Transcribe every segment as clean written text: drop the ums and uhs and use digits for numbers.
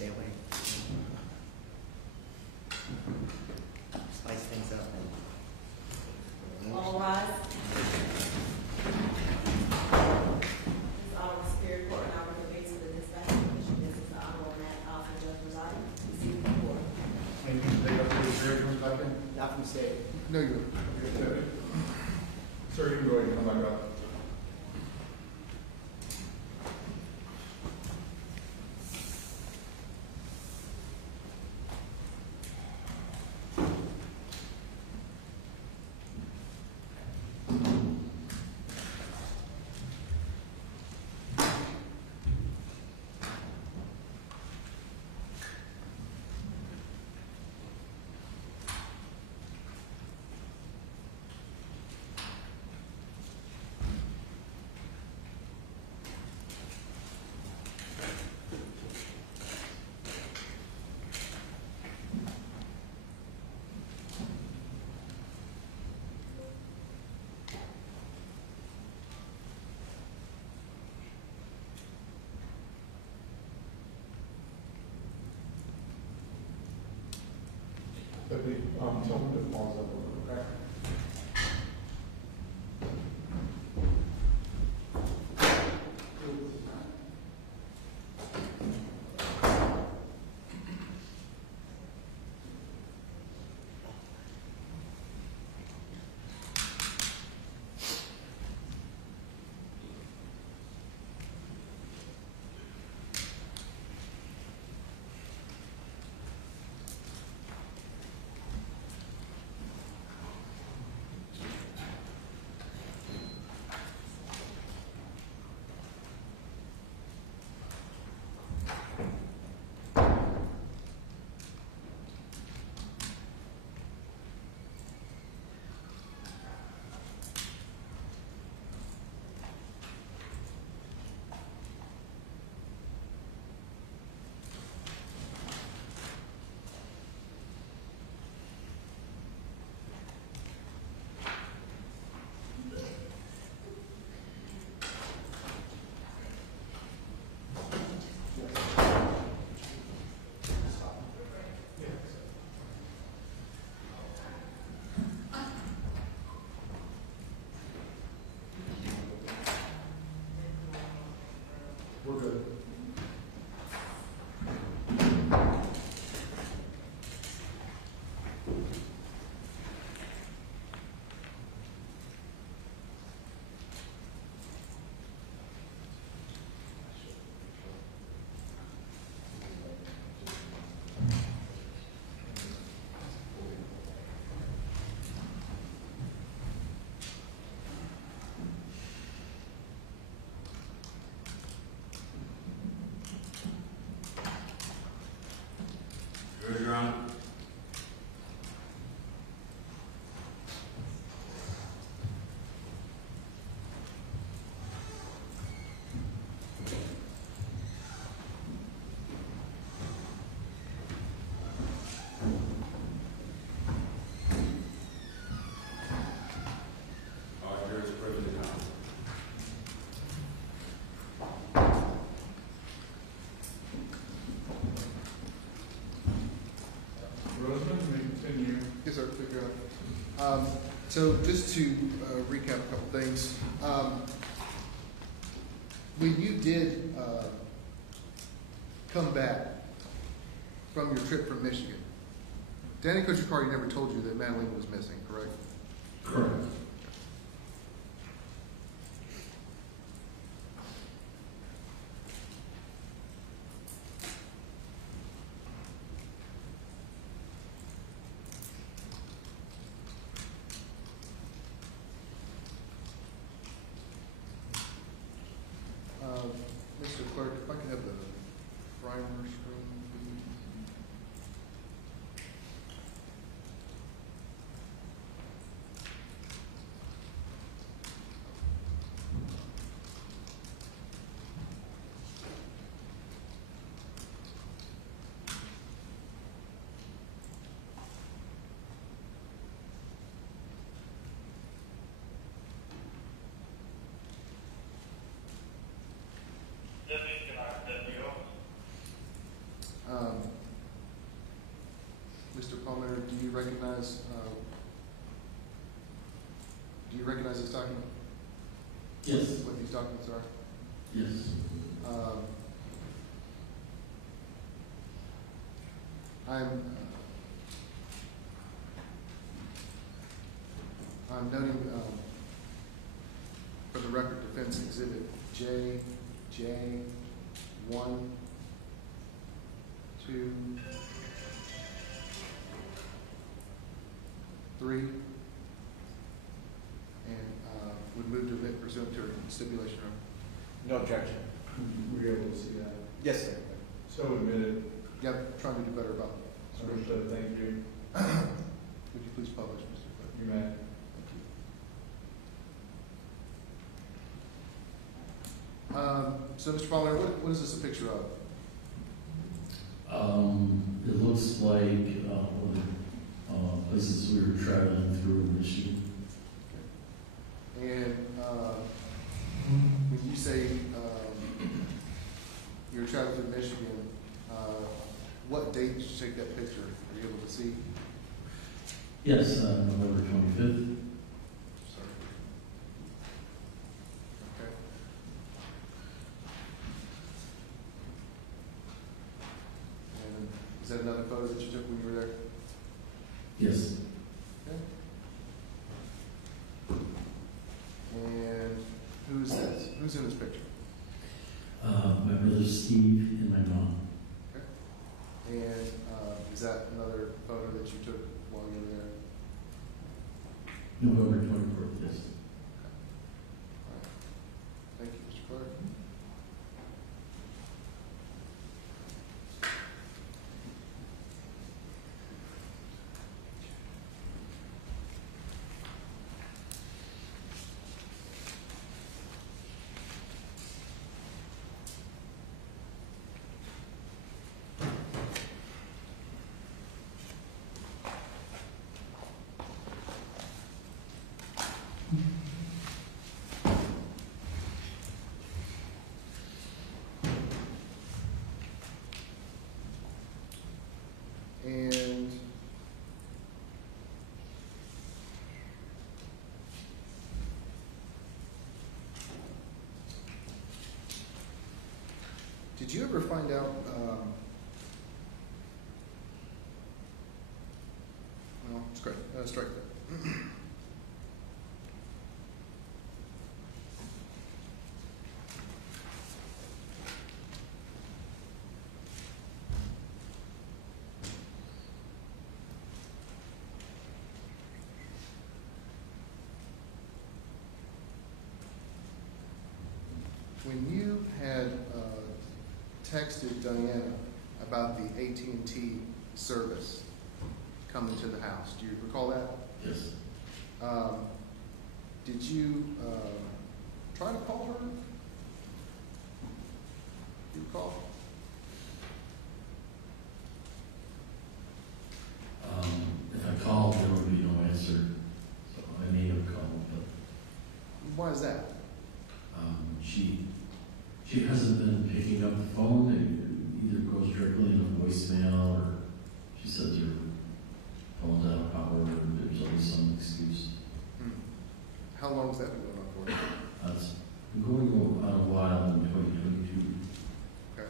stay away. Spice things up. All rise. This honorable Superior Court now recommends to the dispatch commission. This is the Honorable Matt Alfred Judge presiding. Receive the court. And you can take up the jury comes back in? Not from state. No, you don't. Sir, you can go ahead and come back up. Tell me to pause up a little, okay? We're good. Your Honor. All jurors present in House. Yes, sir. So just to recap a couple things. When you did come back from your trip from Michigan, Madalina Cojocari never told you that Madalina was missing, correct? Correct. Mr. Clerk, if I could have the primer screen, please. you recognize, this document? Yes. What these documents are? Yes. I'm noting, for the record, defense exhibit J 1, 2, 3, and would move to admit pursuant to a stipulation of. No objection. Were you able to see that? Yes, sir. So admitted. Yep, trying to do better about this. Understood. Thank you. Would you please publish, Mr. Clerk? You may. Thank you. So, Mr. Palmer, what is this a picture of? It looks like one of the places we were traveling through in Michigan. And when you say you're traveling through Michigan, what date did you take that picture? Are you able to see? Yes, November 25th. Sorry. Okay. And is that another photo that you took when you were there? Yes. Okay. And who's this? Who's in this picture? My brother Steve and my mom. Okay. And is that another photo that you took while you were there? November 24th, yes. All right. Thank you, Mr. Clerk. And did you ever find out, well, strike that. When you had texted Diana about the AT&T service coming to the house, do you recall that? Yes. Did you try to call her? Do you recall? If I called, there would be no answer. So I may have called, but Why is that? she hasn't been picking up the phone. It either goes directly into voicemail, or she says her phone's out of power, or there's always some excuse. How long has that been going on for? It's been going on a while in 2022. Okay.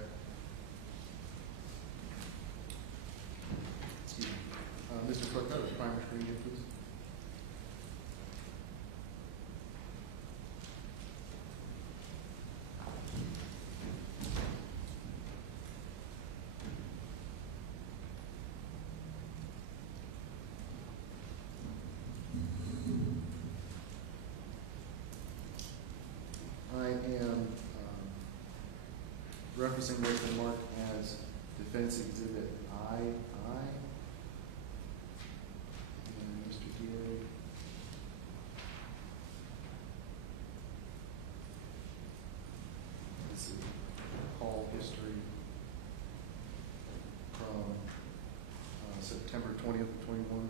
Excuse me. Mr. Clerk, that was primary screen again, please. I am referencing what's been marked as Defense Exhibit II. And Mr. DA. Let's see, call history from September 20th of 21.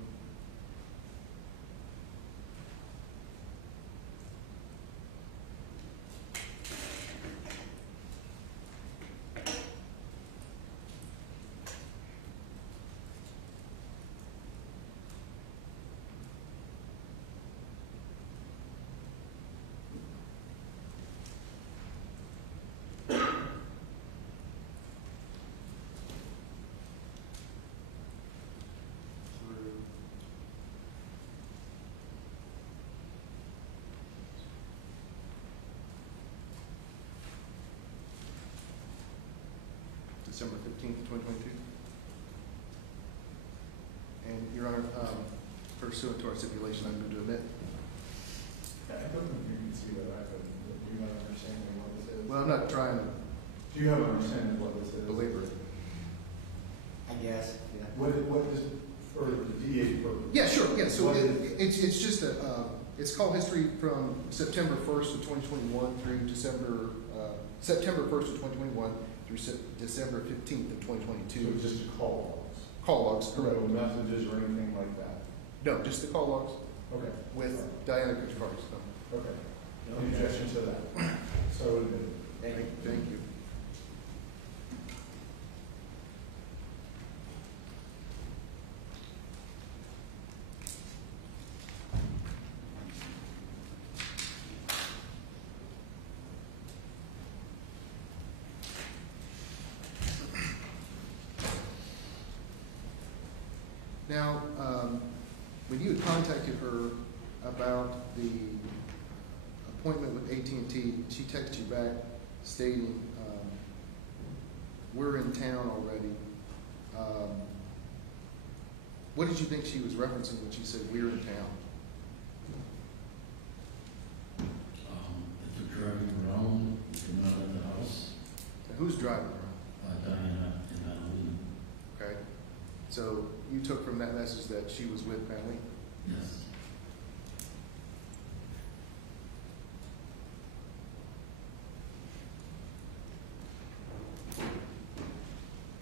December 15th, 2022. And, Your Honor, pursuant to our stipulation, I move to admit. I don't know if you can see that, but do you have an understanding of what this is? Well, I'm not trying to Do you have an understanding of what this is? belabor it. I guess, yeah. What is, for the DA purpose? Yeah, sure, yeah, so What it's just a, it's called history from September 1st of 2021 through September 1st of 2021 through December 15th of So 2022. it's just a call logs? Call logs, correct. No messages or anything like that? No, just the call logs Okay. with Diana Cojocari's number. Okay. No objection to that. So admitted. Thank you. Now, when you had contacted her about the appointment with AT&T, she texted you back stating, we're in town already. What did you think she was referencing when she said we're in town? If they're driving around, they're not at the house, And who's driving her? Diana and Madalina. Okay. So you took from that message that she was with Madalina? Yes.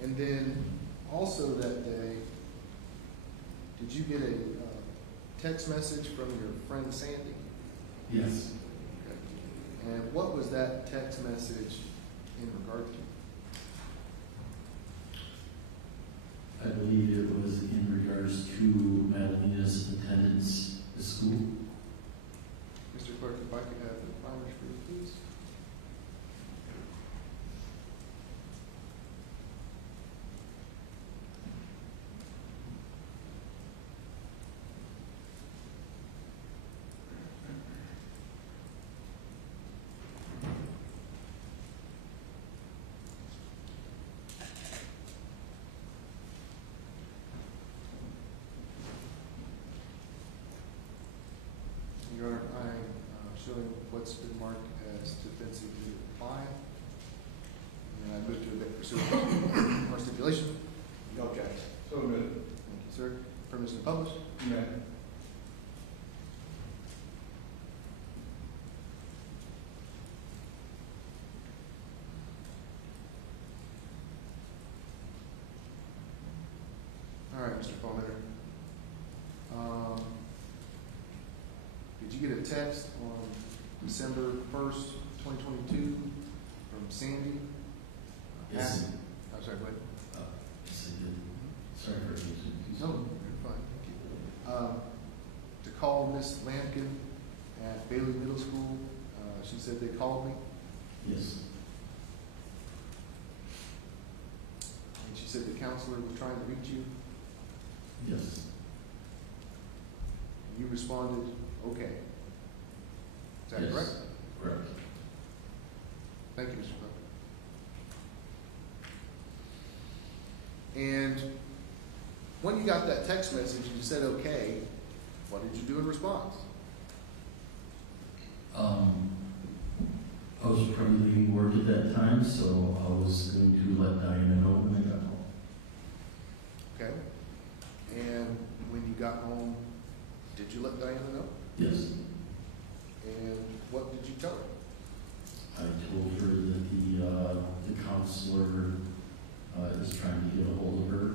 And then also that day, did you get a text message from your friend Sandy? Yes. Okay. And what was that text message in regard to? I believe it was in regards to Madalina's attendance at school. Mr. Clerk, if I could have the primary screen, please. Your Honor, I'm showing what's been marked as defensively applied. And I move to admit pursuant to our stipulation. No objection. So admitted. Thank you, sir. Permission to publish. You may. All right, Mr. Palmiter. Did you get a text on December 1st, 2022 from Sandy? Yes. I'm sorry, go ahead. Yes, I did. Sorry for using these. No, you're fine, thank you. To call Miss Lampkin at Bailey Middle School, she said they called me, Yes. and she said the counselor was trying to reach you, Yes. and you responded, okay. Is that Yes. correct? Correct. Thank you, Mr. Clerk. And when you got that text message and you said okay, what did you do in response? I was probably leaving work at that time, so I was going to let Diana know when I got home. Okay. And when you got home, did you let Diana know? Yes. And what did you tell her? I told her that the counselor is trying to get a hold of her.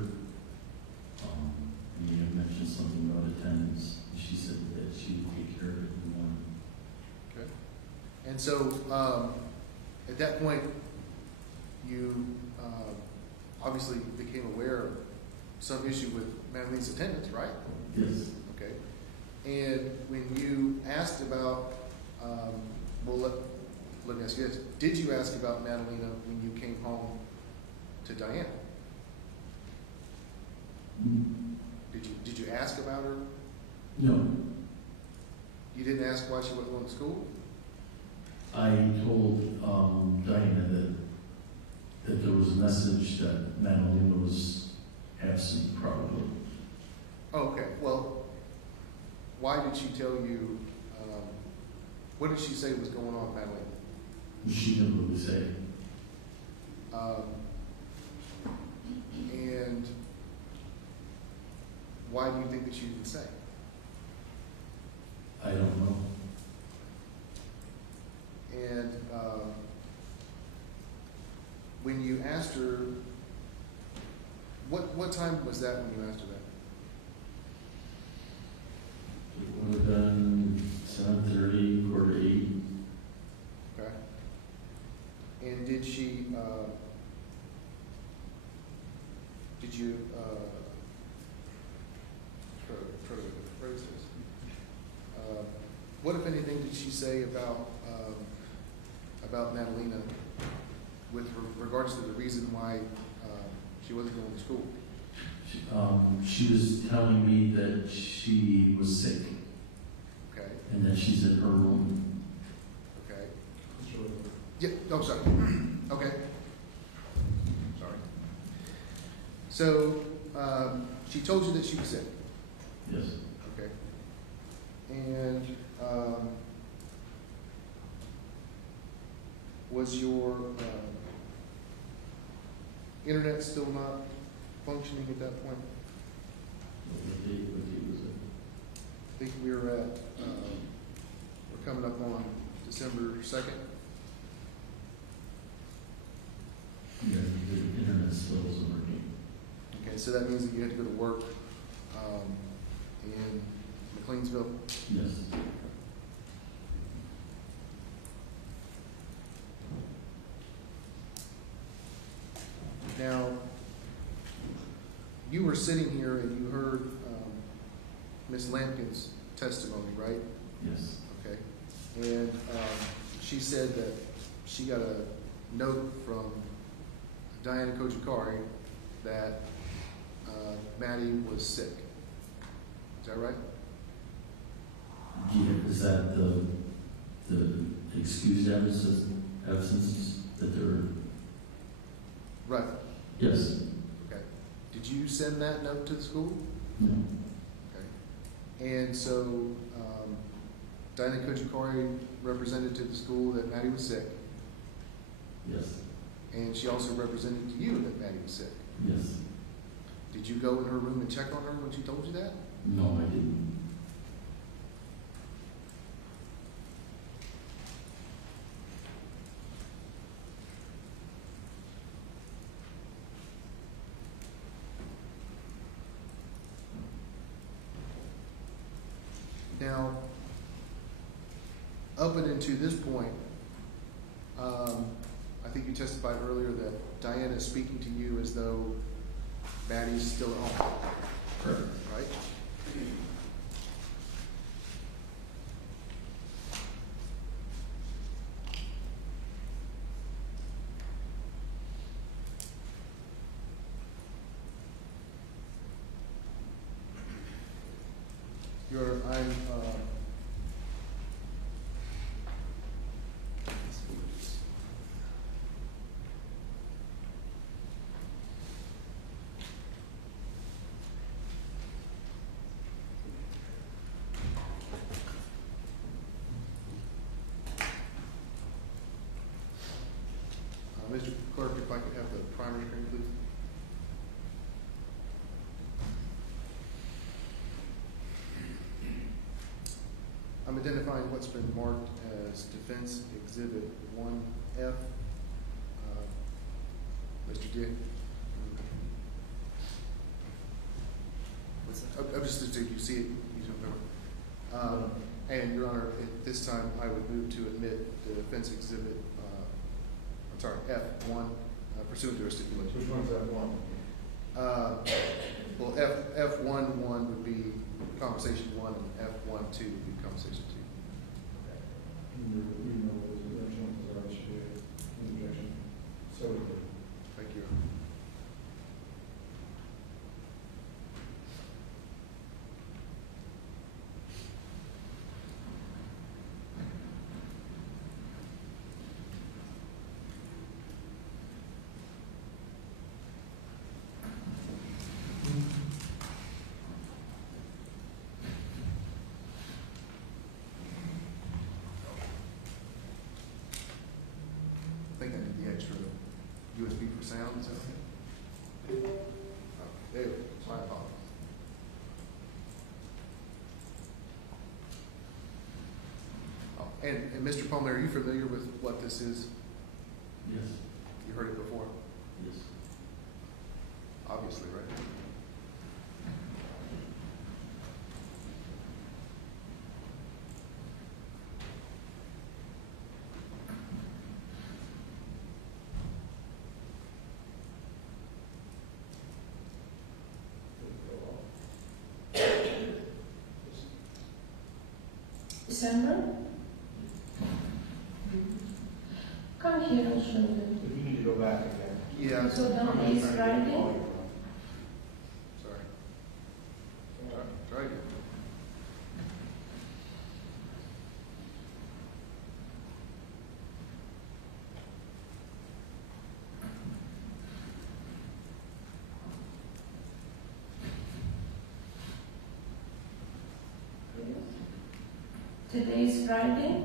You had mentioned something about attendance. She said that she would take care of it in the morning. Okay. And so, at that point, you obviously became aware of some issue with Madeline's attendance, right? Yes. Okay. And when you asked about, let me ask you this. Did you ask about Madalina when you came home to Diana? Did you ask about her? No. You didn't ask why she wasn't going to school? I told Diana that there was was a message that Madalina was absent, probably. Oh, okay. Well, why did she tell you, what did she say was going on, Madeline? She didn't really say. And why do you think that she didn't say? I don't know. And when you asked her, what time was that when you asked her that? It would have been 7:30, 7:45. Okay. And did she, try to phrase this? What, if anything, did she say about Madalina with regards to the reason why she wasn't going to school? She was telling me that she was sick Okay. and that she's in her room. Okay. Sure. Yeah. Oh, sorry. Okay. Sorry. So she told you that she was sick. Yes. Okay. And was your internet still not functioning at that point? What date was it? I think we were at, we're coming up on December 2nd. Yeah, the internet still wasn't working. Okay, so that means that you had to go to work in McLeansville. Yes. Now, you were sitting here and you heard Ms. Lampkin's testimony, right? Yes. Okay. And she said that she got a note from Madalina Cojocari that Maddie was sick. Is that right? Yeah, is that the excused absences that there were? Right. Yes. Okay. Did you send that note to the school? No. Okay. And so Diana Cojocari represented to the school that Maddie was sick, Yes. and she also represented to you that Maddie was sick. Yes. Did you go in her room and check on her when she told you that? No, I didn't. Now, up and into this point, I think you testified earlier that Diana is speaking to you as though Maddie's still at home, Correct. right? Mr. Clerk, if I could have the primary screen, please. I'm identifying what's been marked as Defense Exhibit 1F. Mr. Dick. I'm just so you see it. You don't know. And Your Honor, at this time, I would move to admit the Defense Exhibit. I'm sorry, F1, pursuant to a stipulation. Which one's that one? Well, F1 would be conversation 1, and F12 would be conversation 2. We know what the original desire should be, objection. So, Thank you. USB for sound, is that okay? There, we go. My apologies. Oh, and Mr. Palmer, are you familiar with what this is? Yes, You heard it before, yes. obviously, right? December? Come here, I'll show you. If you need to go back again. Yeah. So down is Friday? Sorry. Try again. Today is Friday,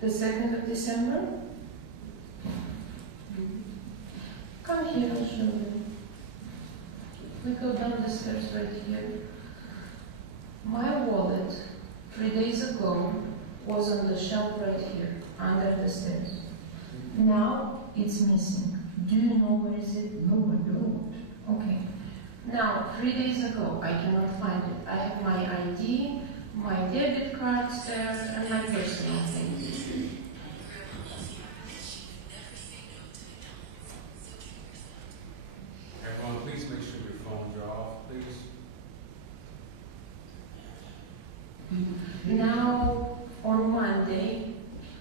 the 2nd of December. Come here, I'll show you. We go down the stairs right here. My wallet, 3 days ago, was on the shelf right here, under the stairs. Now it's missing. Do you know where is it? No, I don't. Okay. Now, 3 days ago, I cannot find it. I have my ID, my debit cards there, and my personal things. Everyone, please make sure your phones are off, please. Now, on Monday,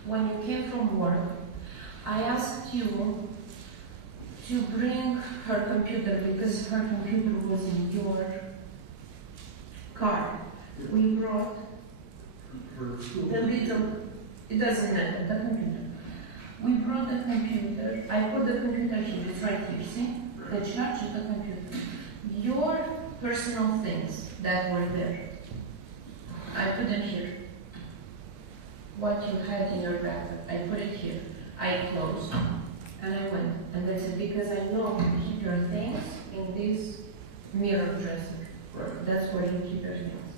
when you came from work, I asked you to bring her computer because her computer was in your car. We brought the little, it doesn't matter, the computer. We brought the computer, I put the computer here, it's right here, see? The charge of the computer. Your personal things that were there, I put them here. What you had in your bag, I put it here. I closed, and I went. And that's it, because I know you keep your things in this mirror dresser. Right. That's where you keep your things.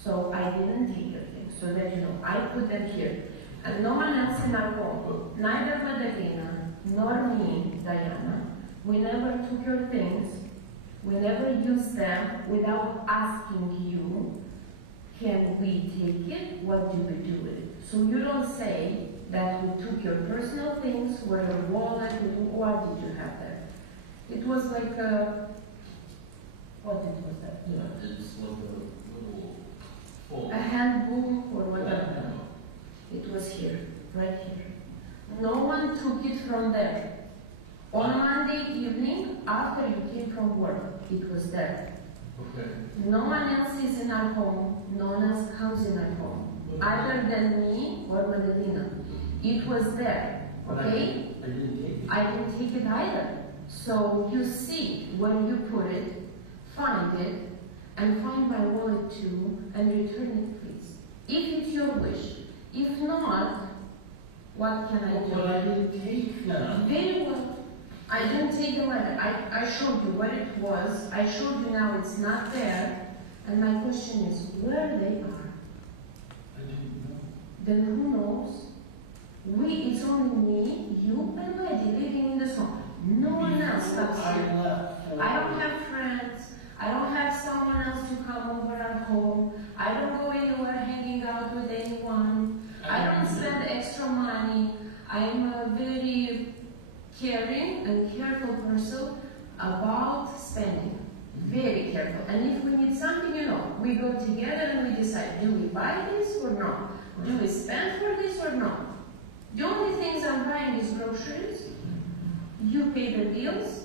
So I didn't take your things, so that you know. I put them here. And no one else in our home, neither Madalina nor me, Diana, we never took your things, we never used them without asking you, can we take it? What do we do with it? So you don't say that we took your personal things, or your wallet, what did you have there? It was like a, what it was that? Yeah, it's like a little fold. A handbook or whatever. It was here, right here. No one took it from there. On Monday evening, after you came from work, it was there. Okay. No one else is in our home, no one else comes in our home, other than me or Madalina. It was there, okay? I didn't take it. I didn't take it either. So you see where you put it, find it, and find my wallet too, and return it, please. If it's your wish. If not, what can I do? But I didn't take them. Very well. I didn't take them either. I showed you what it was. I showed you now it's not there. And my question is, where they are? I didn't know. Then who knows? It's only me, you, and Lady living in this home. No one else comes here. I left. I don't have friends. I don't have someone else to come over at home. I don't go anywhere hanging out with anyone. I don't spend extra money. I'm a very caring and careful person about spending. Very careful. And if we need something, we go together and we decide, do we buy this or not? Do we spend for this or not? The only things I'm buying is groceries. You pay the bills.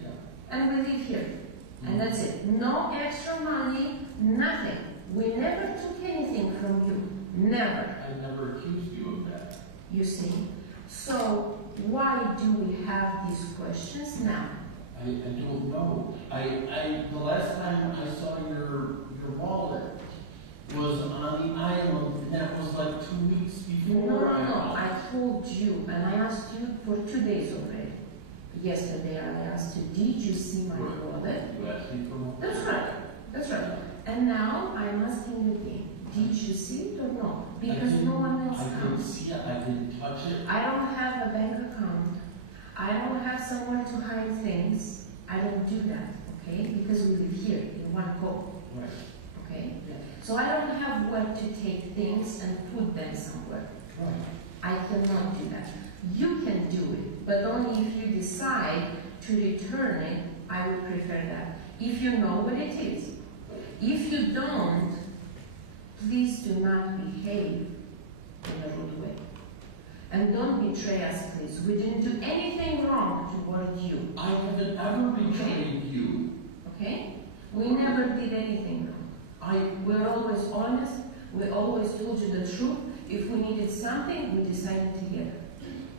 Yeah. And we live here. And that's it. No extra money, nothing. We never took anything from you. Never. I never accused you of that. You see? So, why do we have these questions now? I don't know. The last time I saw your wallet was on the island, and that was like 2 weeks before. No. I told you, and I asked you for 2 days already. Yesterday I asked you, did you see my brother? You asked me for more? That's right, that's right. And now I'm asking you again, did you see it or no? Because no one else I didn't comes. see it, I didn't touch it. I don't have a bank account. I don't have somewhere to hide things. I don't do that, okay? Because we live here in one home, Right. okay? So I don't have where to take things and put them somewhere. Right. I cannot do that. You can do it, but only if you decide to return it, I would prefer that. If you know what it is. If you don't, please do not behave in a rude way. And don't betray us, please. We didn't do anything wrong toward you. I haven't ever betrayed you. Okay? We never did anything wrong. We're always honest. We always told you the truth. If we needed something, we decided together.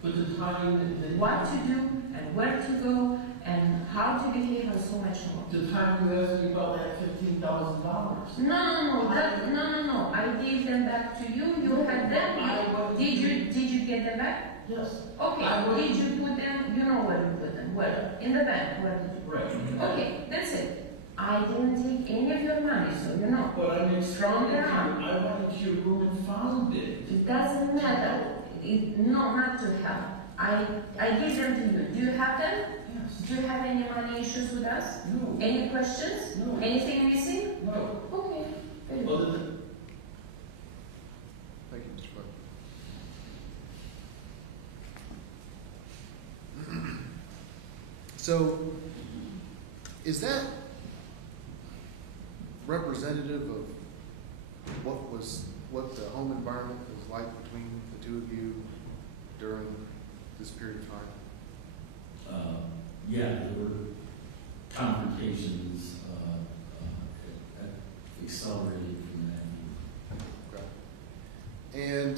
But the time that What to do and where to go and how to behave and so much more. the time you asked me about that $15,000. No. I gave them back to you. You had them. Did you get them back? Yes. Okay. Did you put them? You know where you put them. Where? In the bank. Where did you? Right. Okay, that's it. I didn't take any of your money, so you know. But I mean, From there on. I went into your room and found it. It doesn't matter. No, not to have. I gave them to you. Do you have them? Yes. Do you have any money issues with us? No. Any questions? No. Anything missing? No. Okay. Very good. Other than Thank you, Mr. Clark. So, is that representative of what the home environment was like between the two of you during this period of time? yeah, there were confrontations accelerated from that. Okay. And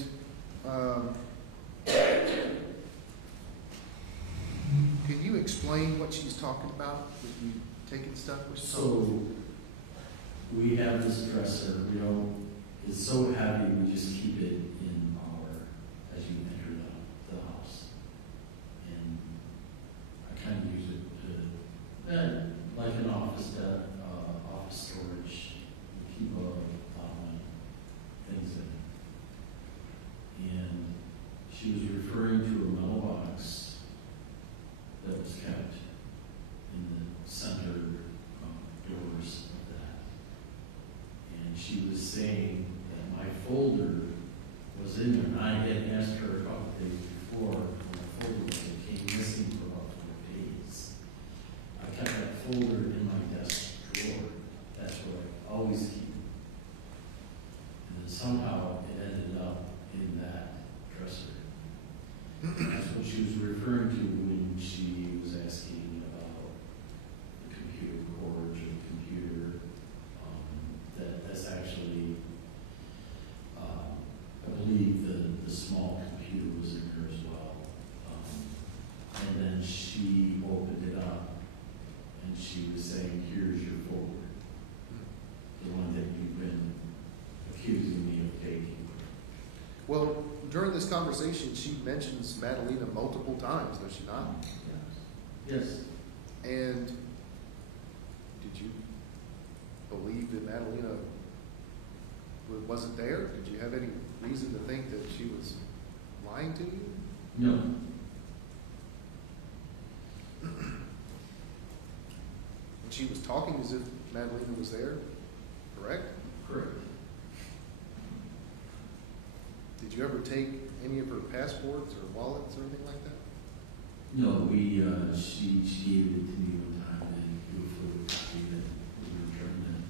can you explain what she's talking about with you taking stuff? So we have this dresser, it's so heavy we just keep it in as you enter the house. And I kind of use it to, like an office storage, keep a lot of my things in it. And she was referring to a metal box that was kept in the center doors of that. And she was saying that my folder was in there, and I had asked her a couple of days before when the folder came missing for about 4 days. I kept that folder in my desk drawer. That's what I always keep. And then somehow it ended up in that dresser. That's what she was referring to when she was asking about the computer cord or the computer. That's actually, I believe the small computer was in there as well. And then she opened it up and she was saying, here's your folder. The one that you've been accusing me of taking. Well, during this conversation, she mentions Madalina multiple times, does she not? Yes. And did you believe that Madalina wasn't there? Did you have any reason to think that she was lying to you? No. And she was talking as if Madalina was there, correct? Correct. Did you ever take any of her passports or wallets or anything like that? No, she gave it to me one time and do a photocopy that we returned it.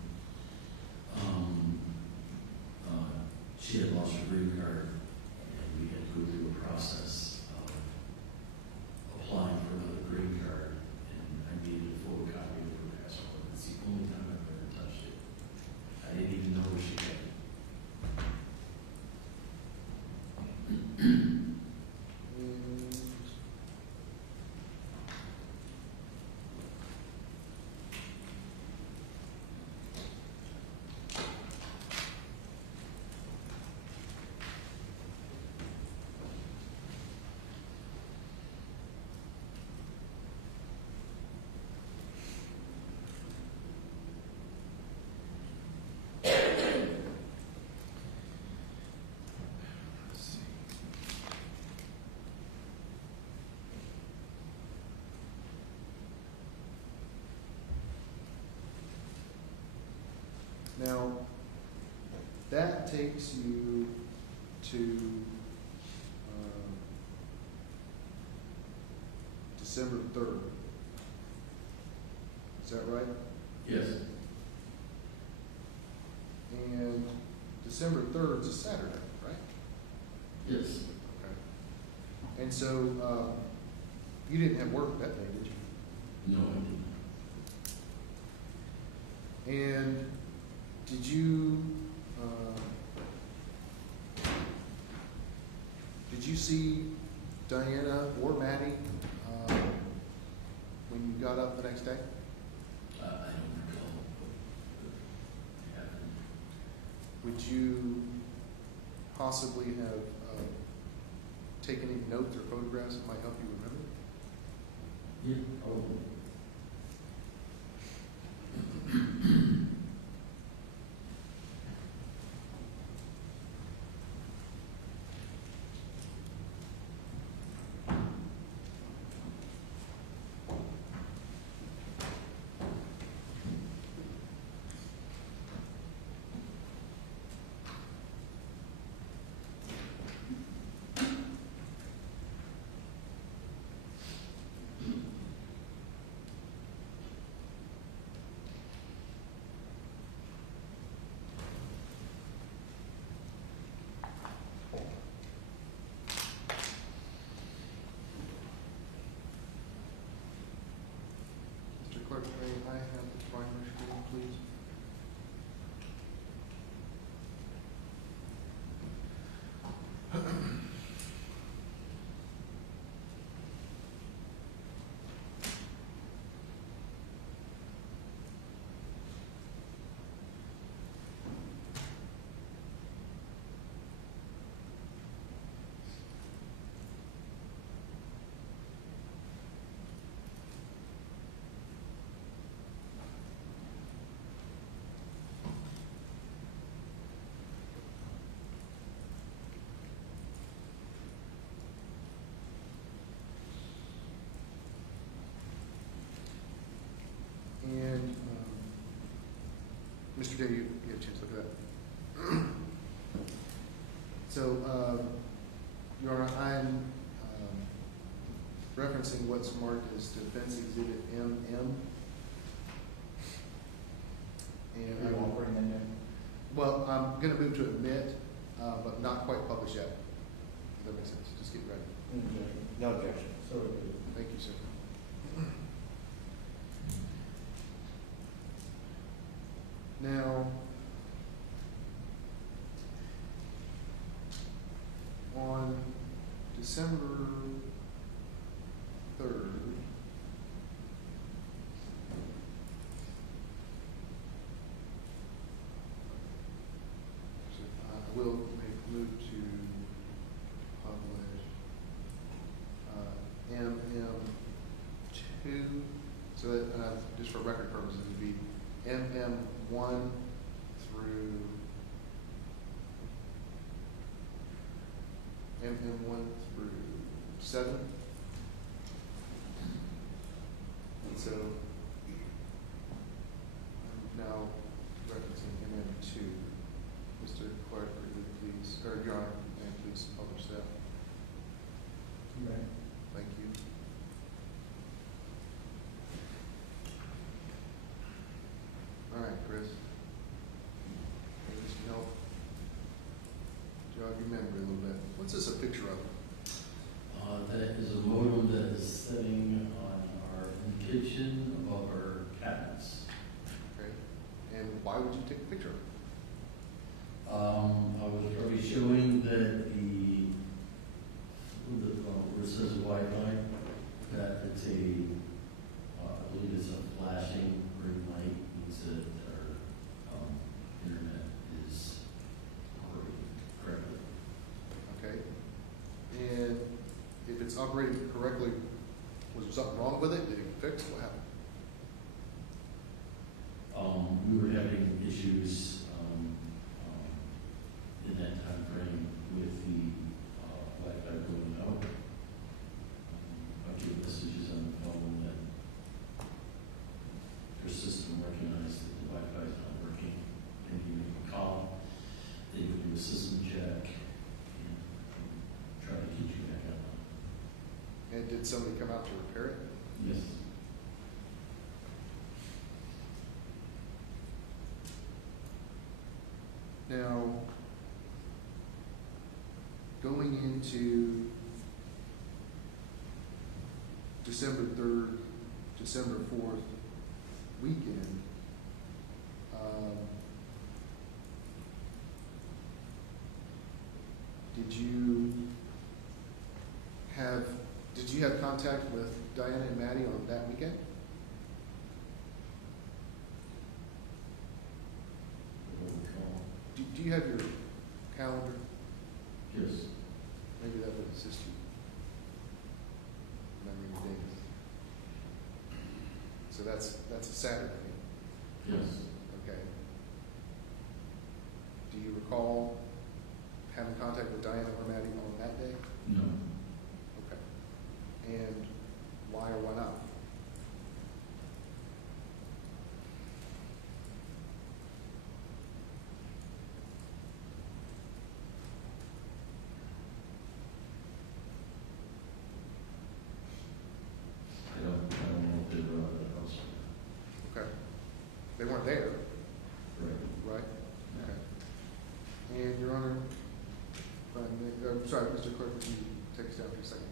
She had lost her green card and we had to go through a process of applying for another green card, and I needed a photocopy of her passport. It's the only time I've ever touched it. I didn't even know where she had it. Now, that takes you to December 3rd. Is that right? Yes. And December 3rd is a Saturday, right? Yes. Okay. And so you didn't have work that day, did you? No, I didn't. And did you see Diana or Maddie when you got up the next day? I don't recall what happened. Would you possibly have taken any notes or photographs that might help you remember? Yeah, probably. Mr. Clerk, may I have the primary screen, please? And Mr. Day, you have a chance to look at that. So, Your Honor, I'm referencing what's marked as Defense Exhibit MM. And You won't bring that in? well, I'm going to move to admit, but not quite publish yet. If that makes sense. Just get ready. No objection. So it is. Thank you, sir. Now, on December 3rd, I will make move to publish MM2, so that, just for record purposes, it would be MM1 through MM1 through 7. And so I'm now referencing MM2. Mr. Clerk, please, or Your Honor, may I please publish that? You may. Thank you. All right, Chris. Maybe this can help jog your memory a little bit. What's this a picture of? That is a modem that is sitting on in the kitchen above our cabinets. Okay. And why would you take a picture of it? I was already showing that where it says Wi-Fi, that it's I believe it's a flashing green light, means that our internet is operating correctly. Okay. And if it's operating correctly, was there something wrong with it? Did it get fixed? What happened? We were having issues in that time frame with the Wi-Fi going out. I get messages on the phone that your system recognized that the Wi-Fi is not working, and And did somebody come out to repair it? Yes. Now, going into December 3rd, December 4th weekend, did you have contact with Diana and Maddie on that weekend? I don't recall. Do you have your calendar? Yes. Maybe that would assist you. Remembering the dates. So that's a Saturday. Yes. Okay. Do you recall having contact with Diana or Maddie on that day? No. Okay. And why or why not? I don't know if they were out of the house. Okay. They weren't there, Right. right? Okay. And Your Honor, I'm sorry, Mr. Clerk, would you take us down for a second?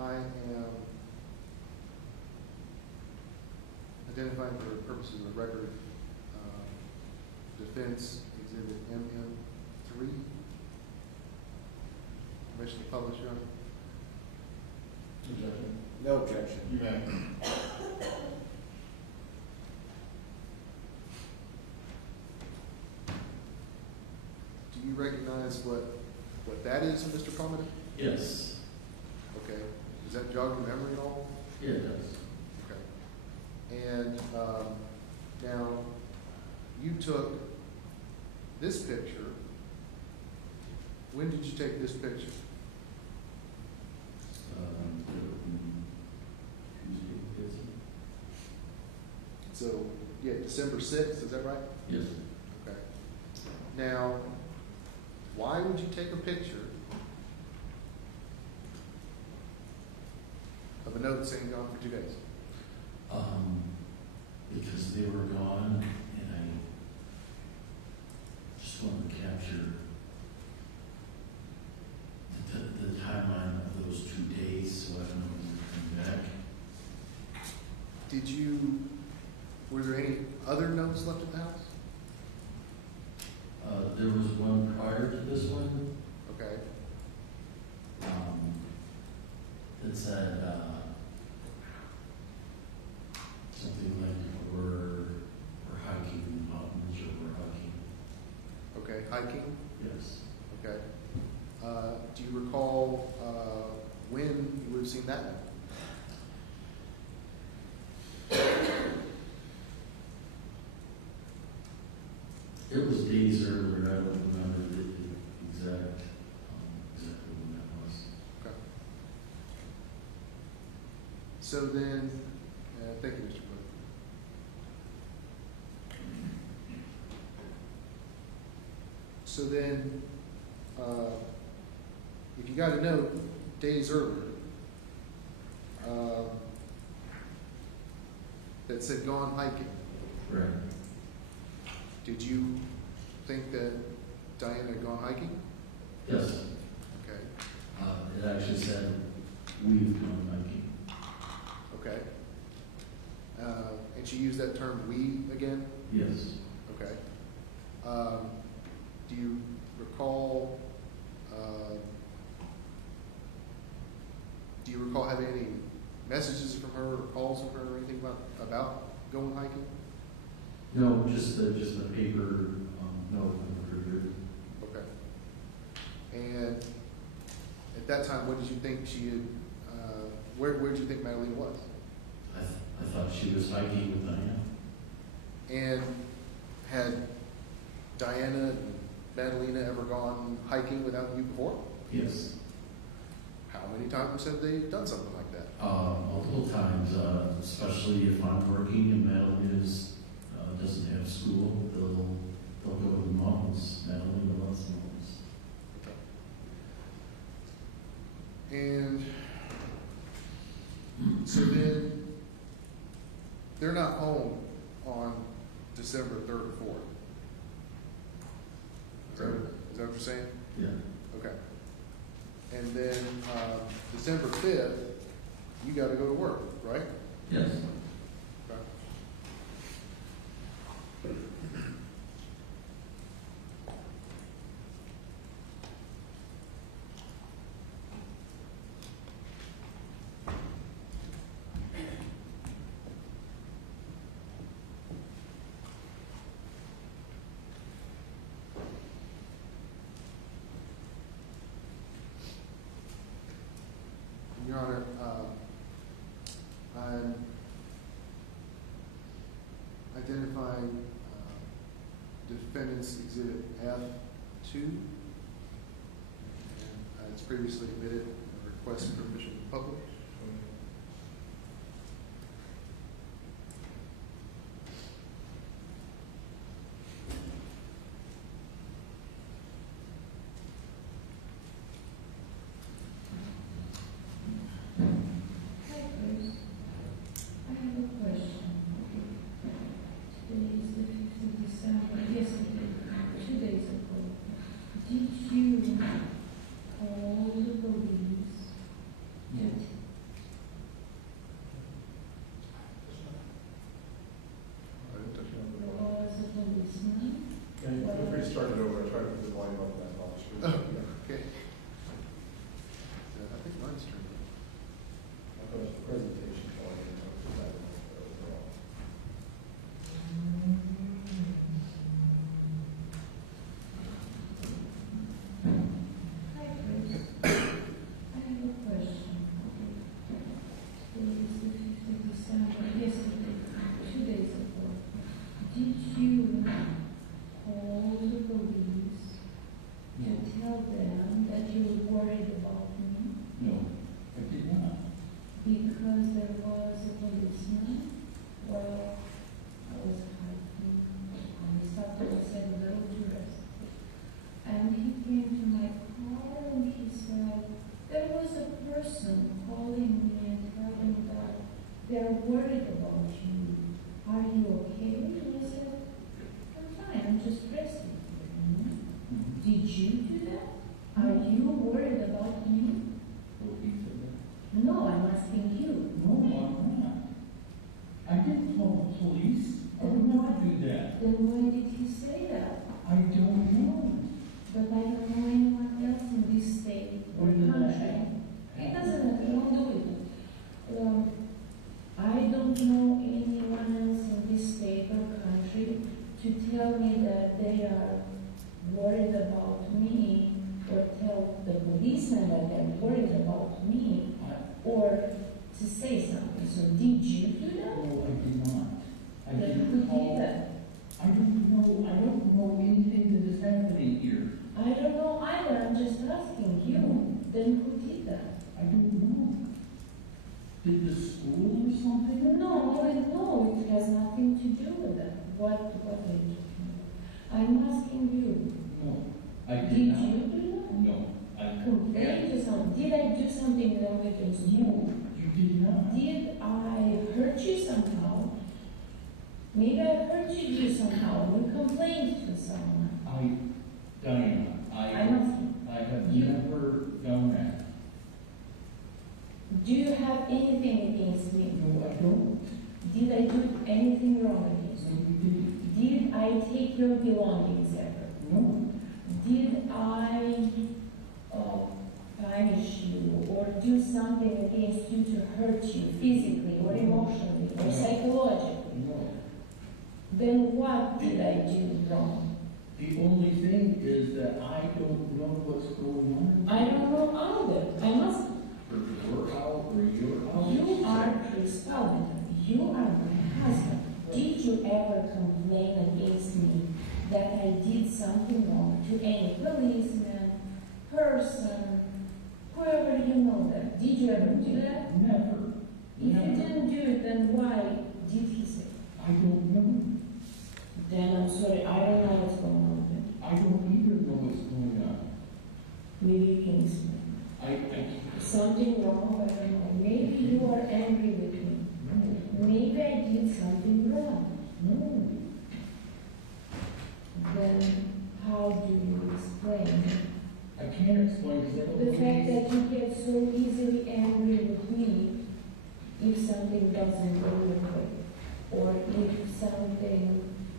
I am identifying for purposes of the record, defense exhibit MM3. Permission to publish, Your Honor? Objection. No objection. You may. Do you recognize what that is, Mr. Palmiter? Yes. Okay. Does that jog your memory at all? Yeah, it does. Okay. And now, you took this picture. When did you take this picture? Tuesday. So, yeah, December 6th, is that right? Yes. Okay. Now, why would you take a picture of a note saying gone for 2 days? Because they were gone, and I just wanted to capture the timeline of those 2 days, so I don't know when they're coming back. Were there any other notes left at the house? There was one prior to this one, Okay. that said, something like, we're hiking in the mountains, or we're hiking. Okay, hiking? Yes. Okay. Do you recall when you would have seen that note? It was days earlier, I don't remember the exactly when that was. Okay. So then, thank you, Mr. Clerk. So then, if you got a note days earlier that said gone hiking, Right. did you think that Diana had gone hiking? Yes. Okay. It actually said, we've gone hiking. Okay. And she used that term "we" again? Yes. Okay. Do you recall having any messages from her or calls from her or anything about going hiking? No, just the paper, note from the recruiter. Okay. And at that time, what did you think she had, where did you think Madalina was? I thought she was hiking with Diana. And had Diana and Madalina ever gone hiking without you before? Yes. How many times have they done something like that? Multiple times, especially if I'm working and Madeline doesn't have school, they'll go to the mountains. Madeline loves the mountains. And so then they're not home on December 3rd or 4th. Is that what you're saying? Yeah. Okay. And then December 5th, you got to go to work, right? Yes. Okay. Your Honor, I'm identifying defendant's exhibit F2, and it's previously admitted, a request for permission to publish. Hi, Chris. I have a question. Today is the 5th of December. Yesterday, 2 days ago, did you call the police? Yes. I didn't touch on the. Was a policeman? Okay, feel free to start it over. I tried to put the volume up that much. Okay. I think mine's turned on. I thought it was the presentation volume. Overall. Hi, Chris. I have a question. Today is the 5th of December. Yesterday, 2 days ago, did you call the police to tell them that you were worried about me? No, I did not. Because there was a policeman. Well, I was hiking and he stopped and said, "Little tourist." And he came to my car and he said, there was a person calling me and telling that they're worried about you. Are you okay? And I said, I'm fine, I'm just resting here, you know? Did you do that? Are you worried about me? Well, he said that. No, I'm asking you. No, I'm not. I didn't call the police. I would never do that. Then why did he say that? I don't know. But I don't know anyone else in this state or When did that country. happen? It doesn't matter, don't do it. I don't know anyone else in this state or country to tell me that they are worried about me or tell the policeman that they're worried about me or to say something. So did you do that? No, I did not. I Then didn't who did call. that? I don't know anything that is happening here. I don't know either, I'm just asking you. Then who did that? I don't know. Did the school or something? No, it has nothing to do with that. What are you talking about? I'm asking you. No, I Did did not. you do that? No, I Complain to someone. Did I do something wrong against you? No, you did not. Did I hurt you somehow? Maybe I hurt you somehow. You complained to someone. Diana, I'm asking. I have You- never done that. Do you have anything against me? No, I don't. Did I do anything wrong against No, you? you didn't. Did I take your belongings ever? No. Did I punish you or do something against you to hurt you physically or emotionally or No. psychologically? No. Then what did I do wrong? The only thing is that I don't know what's going on. I don't know either. I must. For your house or your house. You are Chris Palmiter. You are my husband. Did you ever complain against me that I did did something wrong to any policeman, person, whoever you know that. Did you ever do that? Never. If you didn't do it, then why did he say? I don't know. Then I'm sorry, I don't know what's going on then. I don't even know what's going on. Maybe you can explain. I can't. Something wrong, I don't know. Maybe you are angry with me. No. Maybe I did something wrong. No. Then how do you explain I can't explain because I don't the know. fact that you get so easily angry with me if something doesn't go your way? Or if something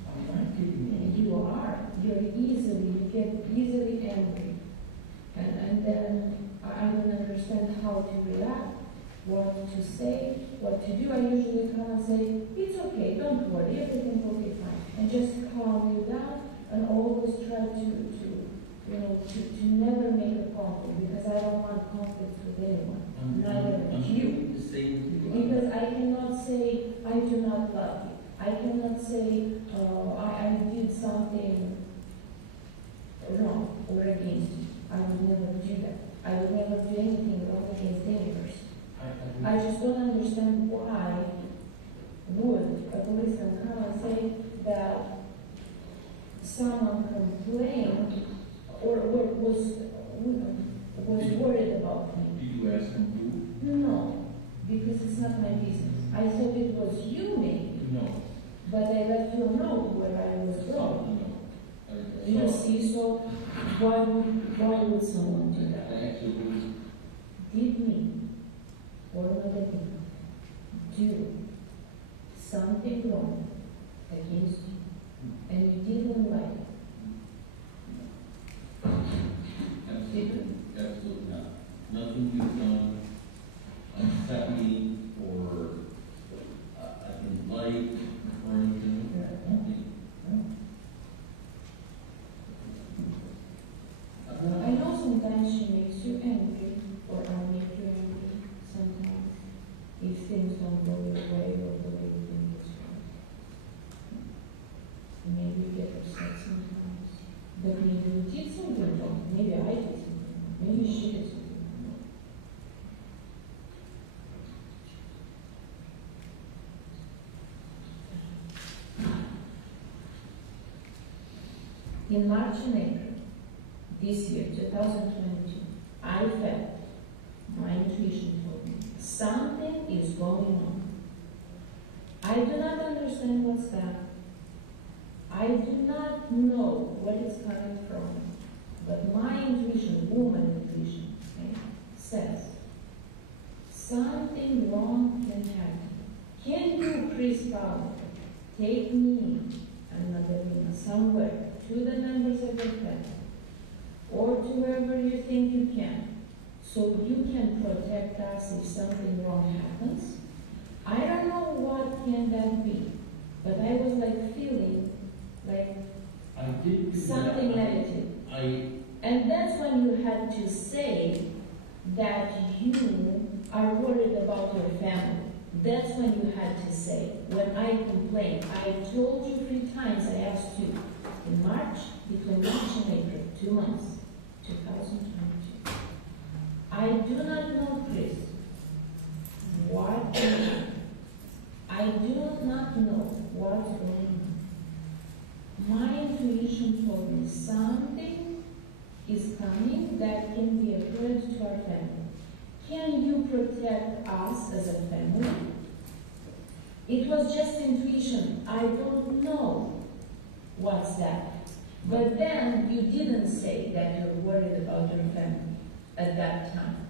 I'm not getting you are, you get easily angry. And then I don't understand how to react, what to say, what to do. I usually come and say, it's okay, don't worry, everything will be fine. And just calm you down and always try to never make a conflict because I don't want conflicts with anyone, neither with you. The same with you. Because I cannot say, I do not love you. I cannot say, I did something wrong or against you. I would never do that. I would never do anything wrong against any person. I just don't understand why would a policeman come and say that someone complained or was worried about me. Did you ask him No, because it's not my business. I thought it was you maybe, who? No. but I left you a note where I was going. You see, so why would someone do that? Absolutely. Did me or Madalina do something wrong against you and you didn't like it? Absolutely not. Nothing you've done upset me or I didn't like or anything. Nothing. I know sometimes she makes you angry or I make you angry sometimes if things don't go your way or the way you think it's right. Maybe you get upset sometimes. But maybe you did something wrong. Maybe I did something wrong. Maybe she did something wrong. In March and April this year, 2022, I felt, my intuition told me, something is going on. I do not understand what's that. I do not know what it's coming from. But my intuition, woman intuition, okay, says something wrong can happen. Can you, Chris Palmiter, take me and Madalina somewhere to the members of your family or to wherever you think you can, so you can protect us if something wrong happens? I don't know what can that be, but I was like feeling like I did do something that. negative. And that's when you had to say that you are worried about your family. That's when you had to say, when I complained. I told you 3 times, I asked you, in March, between March and April, 2 months, 2022. I do not know, Chris, what I do not know what's going on. My intuition told me something is coming that can be a threat to our family. Can you protect us as a family? It was just intuition. I don't know what's that. But then you didn't say that you're worried about your family at that time.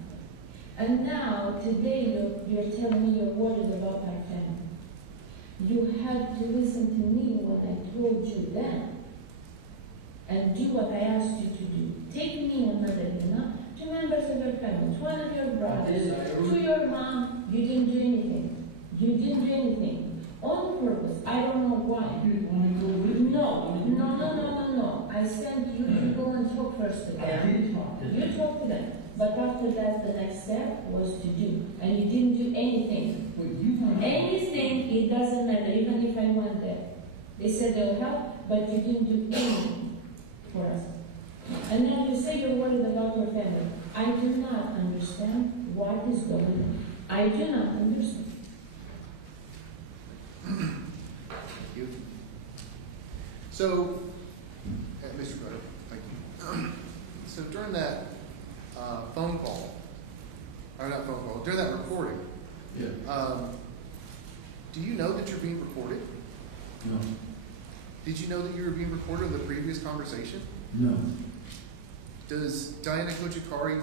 And now, today, you're telling me you're worried about our family. You had to listen to me when I told you then and do what I asked you to do. Take me and Madalina to members of your family, to one of your brothers, to your mom. You didn't do anything. You didn't do anything. On purpose. I don't know why. You didn't want to go with me. No. I sent you to go and talk first to them. I did talk to them. You talked to them. But after that, the next step was to do. And you didn't do anything. But you want to Anything, it doesn't matter, even if I went there. They said they'll help, but you didn't do anything. understand what is going on. I do not understand. You. So, Mr. Cutter, thank you. So during that phone call, or not phone call, during that recording, Yeah. do you know that you're being recorded? No. Did you know that you were being recorded in the previous conversation? No. Does Diana Cojocari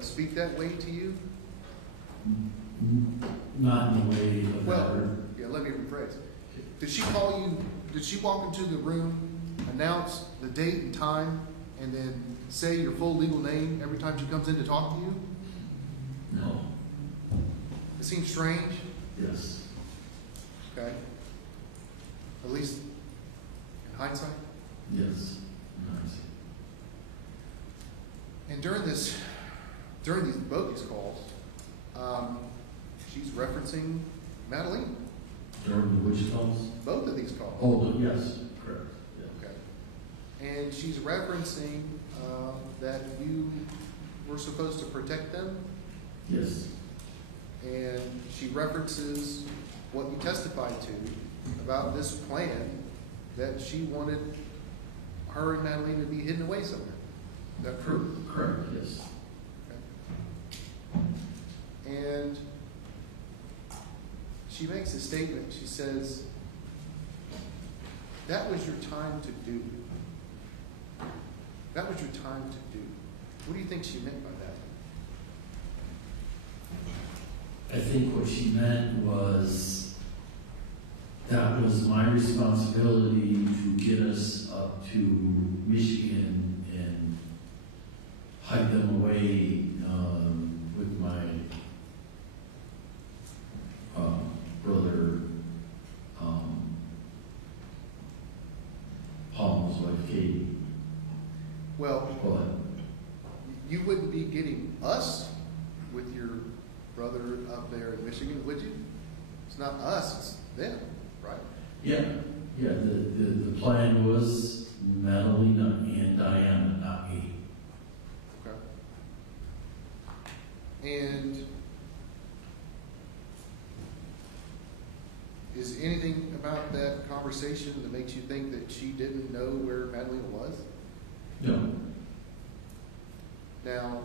speak that way to you? Not in the way of Well, that. yeah, let me rephrase. Did she call you, did she walk into the room, announce the date and time, and then say your full legal name every time she comes in to talk to you? No. It seems strange. Yes. Okay. At least in hindsight. Yes. Nice. And during both these calls, she's referencing Madalina. During the witch calls? Both of these calls. Oh, yes. Correct. Yes. Okay. And she's referencing that you were supposed to protect them. Yes. And she references what you testified to about this plan that she wanted her and Madalina to be hidden away somewhere. Is that true? Correct. Yes. Okay. And she makes a statement. She says, that was your time to do. That was your time to do. What do you think she meant by that? I think what she meant was that was my responsibility to get us up to Michigan and hide them away with my brother, Palmer's wife, Katie. Well, But you wouldn't be getting us with your brother up there in Michigan, would you? It's not us, it's them, right? yeah, the plan was Madalina and Diana, not me. Okay. And is anything about that conversation that makes you think that she didn't know where Madalina was? No. Now,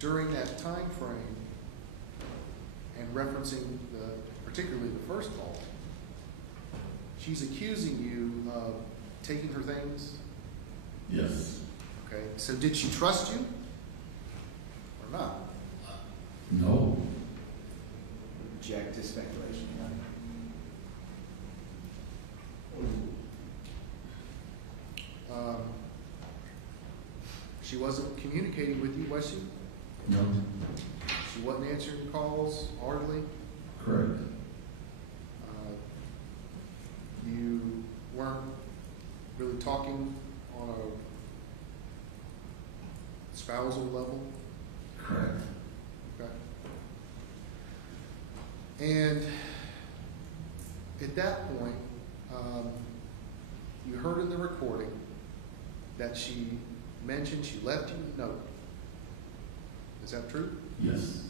during that time frame, and referencing particularly the first call, she's accusing you of taking her things. Yes. Okay, so did she trust you or not? No. Object to speculation. She wasn't communicating with you, was she? No. She wasn't answering calls heartily. Correct. You weren't really talking on a spousal level. Correct. Okay. And at that point, you heard in the recording that she mentioned she left you a note. Is that true? Yes.